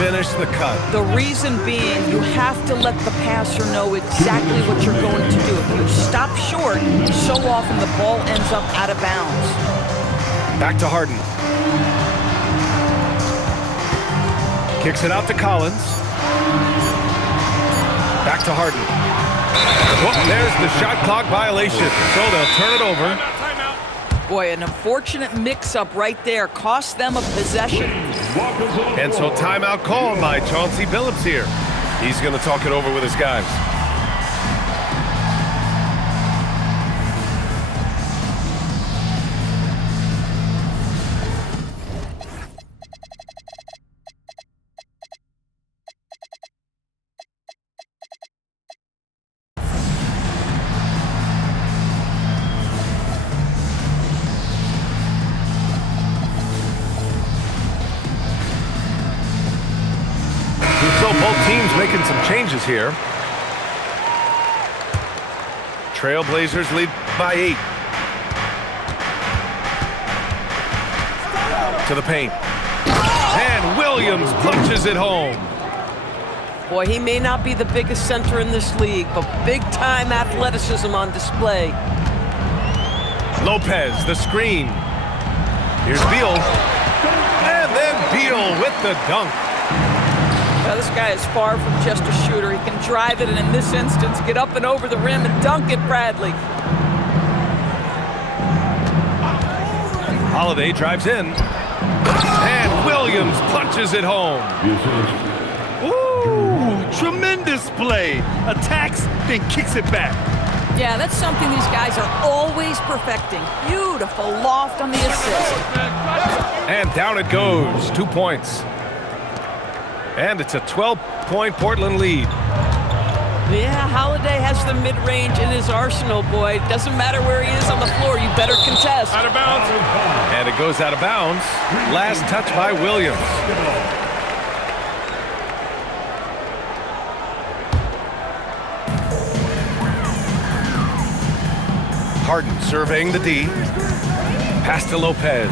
finish the cut. The reason being, you have to let the passer know exactly what you're going to do. If you stop short, so often the ball ends up out of bounds. Back to Harden. Kicks it out to Collins. Back to Harden. Oh, there's the shot clock violation. So they'll turn it over. Boy, an unfortunate mix-up right there. Cost them a possession. And so timeout called by Chauncey Billups here. He's going to talk it over with his guys. So both teams making some changes here. Trailblazers lead by 8. To the paint. And Williams punches it home. Boy, he may not be the biggest center in this league, but big-time athleticism on display. Lopez, the screen. Here's Beal. And then Beal with the dunk. Now, this guy is far from just a shooter. He can drive it, and in this instance, get up and over the rim and dunk it, Bradley. Holiday drives in. And Williams punches it home. Ooh, tremendous play. Attacks, then kicks it back. Yeah, that's something these guys are always perfecting. Beautiful loft on the assist. And down it goes. 2 points. And it's a 12-point Portland lead. Yeah, Holiday has the mid-range in his arsenal, boy. Doesn't matter where he is on the floor, you better contest. Out of bounds. And it goes out of bounds. Last touch by Williams. Harden surveying the D. Pass to Lopez.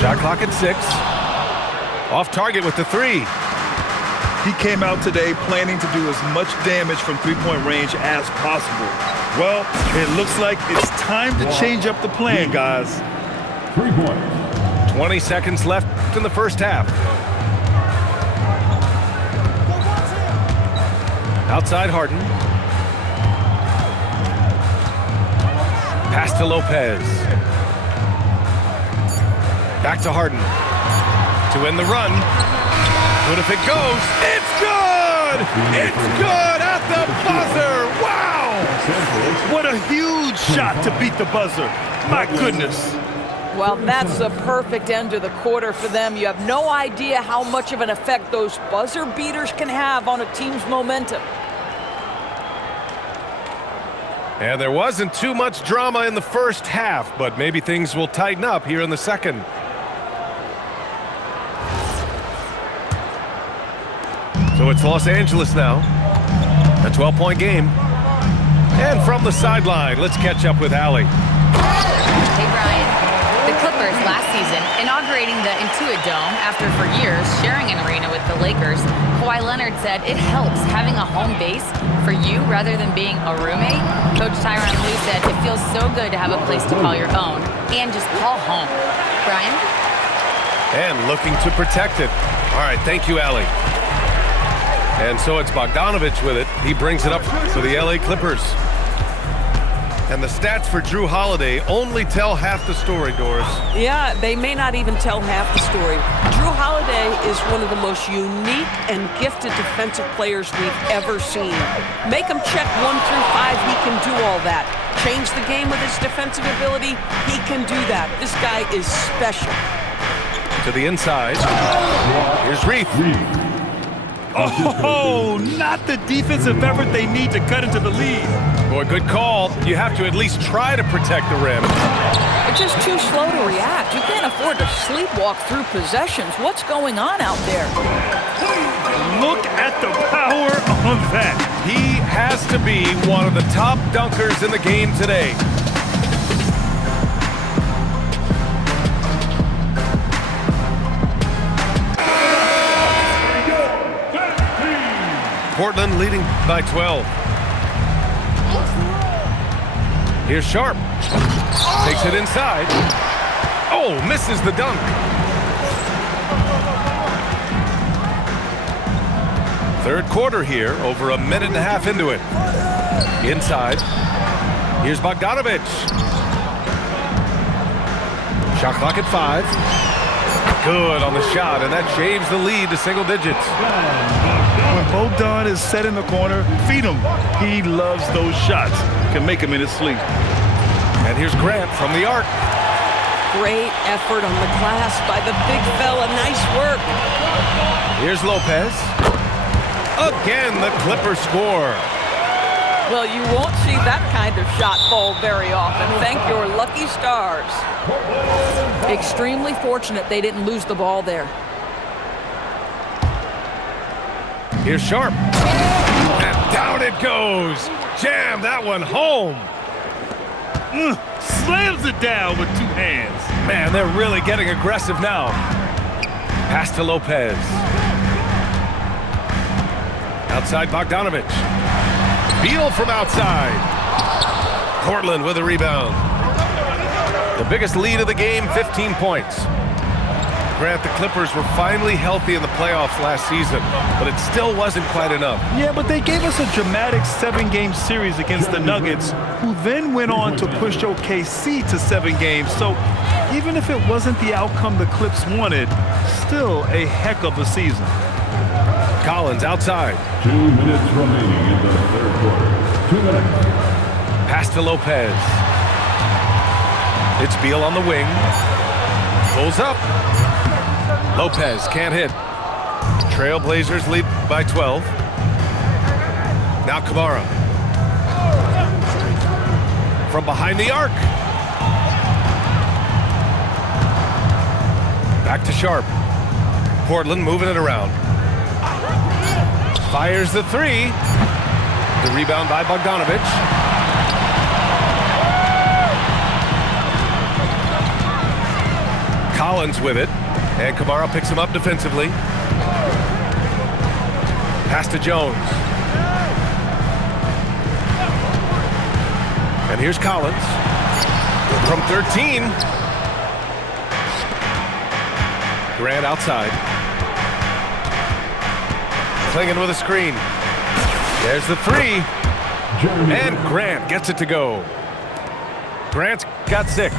Shot clock at 6. Off target with the 3. He came out today planning to do as much damage from three-point range as possible. Well, it looks like it's time to change up the plan, guys. 3 points. 20 seconds left in the first half. Outside Harden. Pass to Lopez. Back to Harden. To end the run. But if it goes, it's good! It's good at the buzzer! Wow! What a huge shot to beat the buzzer. My goodness. Well, that's a perfect end to the quarter for them. You have no idea how much of an effect those buzzer beaters can have on a team's momentum. And there wasn't too much drama in the first half, but maybe things will tighten up here in the second. So it's Los Angeles now. A 12-point game. And from the sideline, let's catch up with Allie. Hey, Brian. The Clippers last season inaugurating the Intuit Dome after for years sharing an arena with the Lakers. Kawhi Leonard said it helps having a home base for you rather than being a roommate. Coach Tyronn Lue said it feels so good to have a place to call your own and just call home. Brian? And looking to protect it. All right, thank you, Allie. And so it's Bogdanovich with it. He brings it up for the LA Clippers. And the stats for Jrue Holiday only tell half the story, Doris. Yeah, they may not even tell half the story. Jrue Holiday is one of the most unique and gifted defensive players we've ever seen. Make him check 1 through 5, he can do all that. Change the game with his defensive ability, he can do that. This guy is special. To the inside. Here's Reith. Oh, not the defensive effort they need to cut into the lead. Boy, good call. You have to at least try to protect the rim. They're just too slow to react. You can't afford to sleepwalk through possessions. What's going on out there? Look at the power on that. He has to be one of the top dunkers in the game today. Portland leading by 12. Here's Sharp. Takes it inside. Oh, misses the dunk. Third quarter here, over a minute and a half into it. Inside. Here's Bogdanovic. Shot clock at 5. Good on the shot, and that shaves the lead to single digits. When Bogdan is set in the corner, feed him. He loves those shots. Can make him in his sleep. And here's Grant from the arc. Great effort on the glass by the big fella. Nice work. Here's Lopez. Again, the Clippers score. Well, you won't see that kind of shot fall very often. Thank your lucky stars. Extremely fortunate they didn't lose the ball there. Here's Sharp. And down it goes. Jam that one home. Slams it down with 2 hands. Man, they're really getting aggressive now. Pass to Lopez. Outside Bogdanovic. Beal from outside. Portland with a rebound. The biggest lead of the game, 15 points. Grant, the Clippers were finally healthy in the playoffs last season, but it still wasn't quite enough. Yeah, but they gave us a dramatic 7-game series against the Nuggets, who then went on to push OKC to 7 games. So even if it wasn't the outcome the Clips wanted, still a heck of a season. Collins outside. 2 minutes remaining in the third quarter. 2 minutes. Pass to Lopez. It's Beal on the wing. Pulls up. Lopez can't hit. Trailblazers lead by 12. Now Kamara. From behind the arc. Back to Sharp. Portland moving it around. Fires the 3. The rebound by Bogdanovic. Collins with it. And Kamara picks him up defensively. Pass to Jones. And here's Collins. From 13. Grant outside. Clinging with a screen. There's the 3. And Grant gets it to go. Grant's got 6.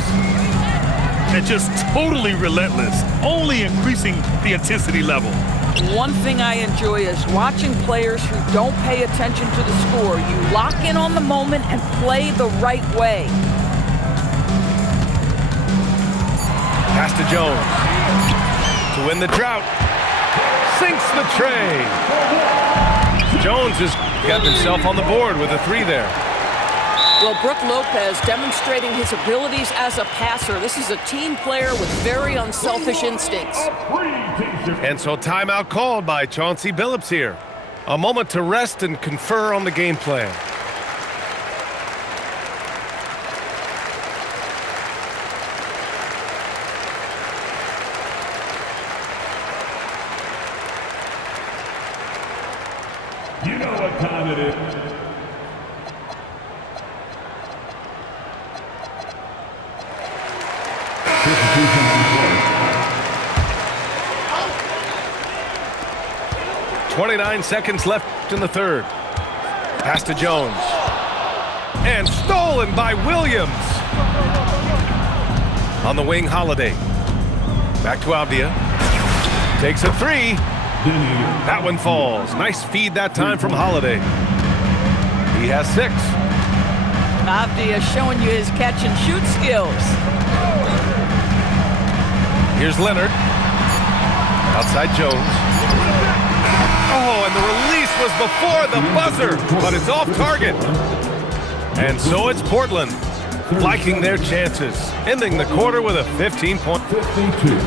And just totally relentless, only increasing the intensity level. One thing I enjoy is watching players who don't pay attention to the score. You lock in on the moment and play the right way. Pass to Jones. To win the drought. Sinks the tray. Jones has got himself on the board with a 3 there. Well, Brook Lopez demonstrating his abilities as a passer. This is a team player with very unselfish instincts. And so timeout called by Chauncey Billups here. A moment to rest and confer on the game plan. You know what time it is. Substitution on the court. 29 seconds left in the third. Pass to Jones. And stolen by Williams. On the wing, Holiday. Back to Avdia. Takes a 3. That one falls. Nice feed that time from Holiday. He has 6. Avdia showing you his catch and shoot skills. Here's Leonard. Outside Jones. Oh, and the release was before the buzzer, but it's off target. And so it's Portland liking their chances, ending the quarter with a 15-point. 52.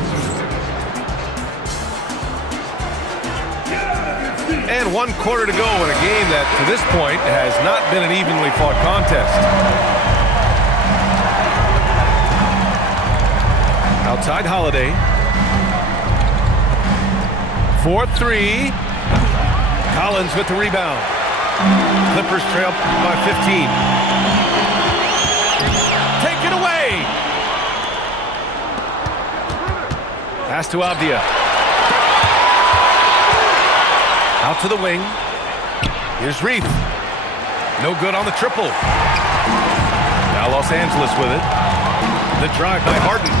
And 1 quarter to go in a game that, to this point, has not been an evenly fought contest. Outside Holiday. 4-3. Collins with the rebound. Clippers trail by 15. Take it away. Pass to Avdia. Out to the wing. Here's Reith. No good on the triple. Now Los Angeles with it. The drive by Harden.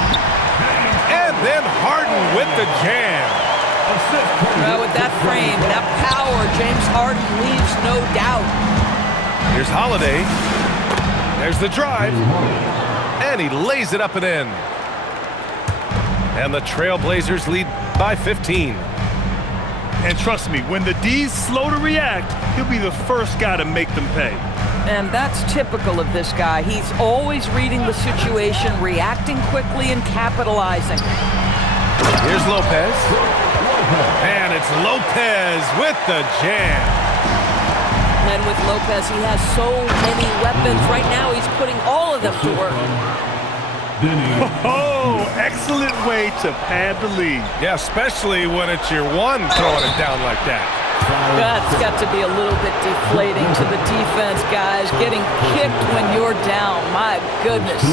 And then Harden with the jam. Well, with that frame, that power, James Harden leaves no doubt. Here's Holiday. There's the drive. And he lays it up and in. And the Trailblazers lead by 15. And trust me, when the D's slow to react, he'll be the first guy to make them pay. And that's typical of this guy. He's always reading the situation, reacting quickly, and capitalizing. Here's Lopez. And it's Lopez with the jam. And with Lopez, he has so many weapons. Right now, he's putting all of them to work. Oh, excellent way to pad the lead. Yeah, especially when it's your one throwing it down like that. That's got to be a little bit deflating to the defense, guys. Getting kicked when you're down. My goodness.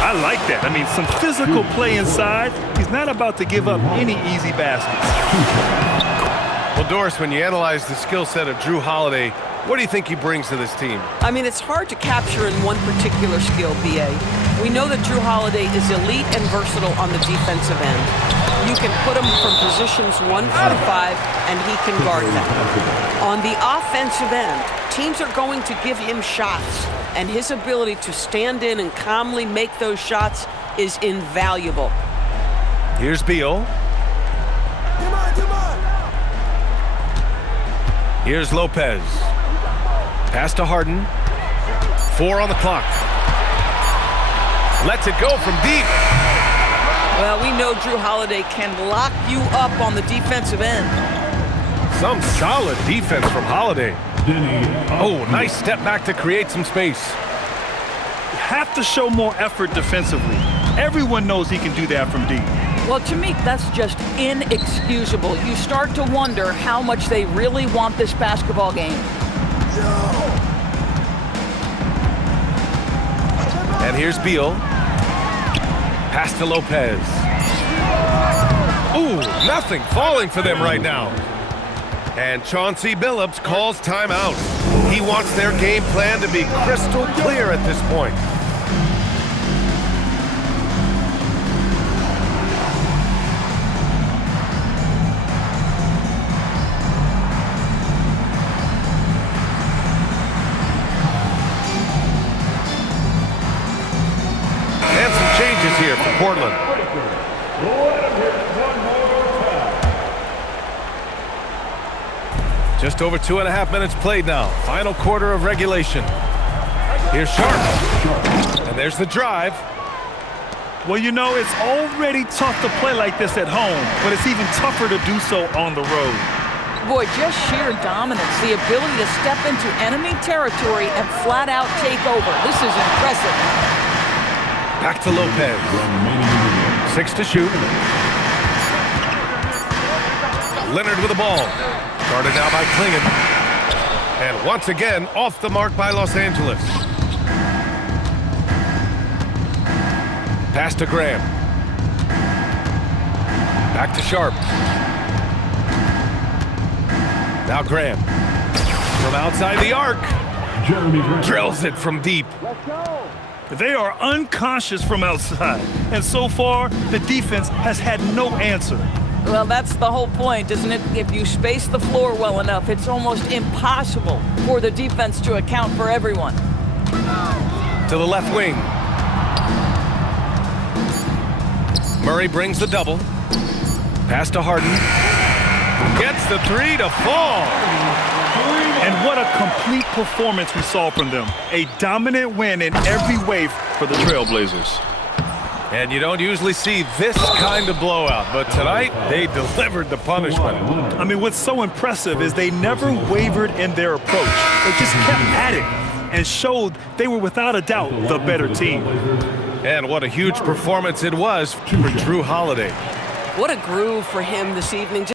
I like that. I mean, some physical play inside. He's not about to give up any easy baskets. Well, Doris, when you analyze the skill set of Jrue Holiday, what do you think he brings to this team? I mean, it's hard to capture in one particular skill, B.A. We know that Jrue Holiday is elite and versatile on the defensive end. You can put him from positions 1 through 5, and he can guard them. On the offensive end, teams are going to give him shots, and his ability to stand in and calmly make those shots is invaluable. Here's Beal. Here's Lopez. Pass to Harden. 4 on the clock. Lets it go from deep. Well, we know Jrue Holiday can lock you up on the defensive end. Some solid defense from Holiday. Oh, nice step back to create some space. You have to show more effort defensively. Everyone knows he can do that from deep. Well, to me, that's just inexcusable. You start to wonder how much they really want this basketball game. And here's Beal. Pass to Lopez. Ooh, nothing falling for them right now. And Chauncey Billups calls timeout. He wants their game plan to be crystal clear at this point. And some changes here for Portland. Just over 2.5 minutes played now. Final quarter of regulation. Here's Sharp. And there's the drive. Well, you know, it's already tough to play like this at home, but it's even tougher to do so on the road. Boy, just sheer dominance, the ability to step into enemy territory and flat out take over. This is impressive. Back to Lopez. 6 to shoot. Leonard with the ball. Guarded now by Klingon. And once again, off the mark by Los Angeles. Pass to Graham. Back to Sharp. Now Graham. From outside the arc. Drills it from deep. They are unconscious from outside, and so far, the defense has had no answer. Well, that's the whole point, isn't it? If you space the floor well enough, it's almost impossible for the defense to account for everyone. To the left wing. Murray brings the double. Pass to Harden. Gets the 3 to fall. And what a complete performance we saw from them. A dominant win in every way for the Trailblazers. And you don't usually see this kind of blowout, but tonight they delivered the punishment. I mean, what's so impressive is they never wavered in their approach. They just kept at it and showed they were without a doubt the better team. And what a huge performance it was for Jrue Holiday. What a groove for him this evening.